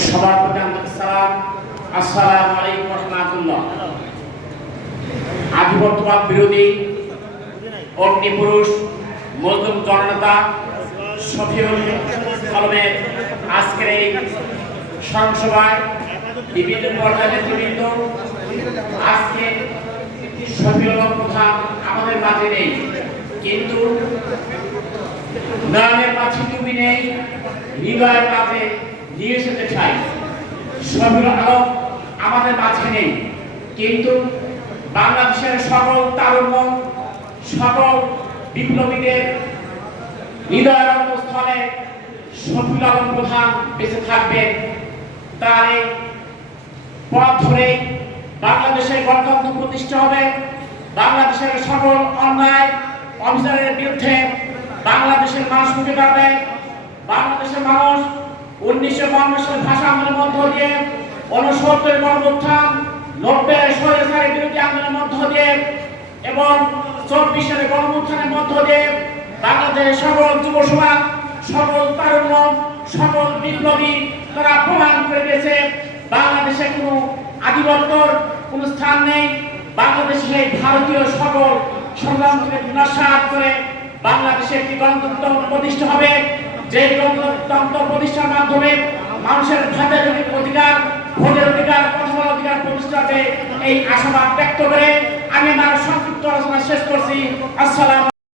সবার প্রতি আন্তরিক সালাম। আসসালামু আলাইকুম ওয়া রাহমাতুল্লাহ। আধিপত্যবাদ বিরোধী অগ্নিপুরুষ মজলুম জননেতা শফিউল আলমের আজকের এই স্মরণ সভায় বিভিন্ন পর্যায়ের নেতৃবৃন্দ, আজকে শফিউল আলম প্রধান আমাদের মাঝে নেই, কিন্তু নয়নের মাঝে তুমি নেই, হৃদয়ের মাঝে নিয়ে এসেতে চাই। শফিউল আলম আমাদের মাঝে নেই, কিন্তু বাংলাদেশের সকল তারুণ্য, সকল বিপ্লবীদের হৃদয়ের অন্তঃস্থলে শফিউল আলম প্রধান বেঁচে থাকবেন। তার এই পথ ধরে বাংলাদেশের গণতন্ত্র প্রতিষ্ঠা হবে। বাংলাদেশের সকল অন্যায় অবিচারের বিরুদ্ধে বাংলাদেশের মানুষ মুখে দাঁড়াবে। বাংলাদেশের মানুষ 1952 সালের ভাষা আন্দোলনের মধ্য দিয়ে, 69 গণঅভ্যুত্থান, 90 স্বৈরাচারের বিরোধী আন্দোলনের মধ্য দিয়ে এবং 24 সালের গণঅভ্যুত্থানের মধ্য দিয়ে বাংলাদেশের সকল যুব সমাজ, সকল তারুণ্য, সকল বিপ্লবী তারা প্রমাণ করে দিয়েছে বাংলাদেশে কোনো আধিপত্যর কোনো স্থান নেই। বাংলাদেশে ভারতীয় সকল সংগ্রামকে নস্যাৎ করে বাংলাদেশে একটি গণতন্ত্র প্রতিষ্ঠা হবে। যে গণতন্ত্র প্রতিষ্ঠার মাধ্যমে মানুষের ভোটের অধিকার, কথা বলার অধিকার প্রতিষ্ঠা হবে, এই আশাবাদ ব্যক্ত করে আমি আমার সংক্ষিপ্ত আলোচনা শেষ করছি। আসসালাম।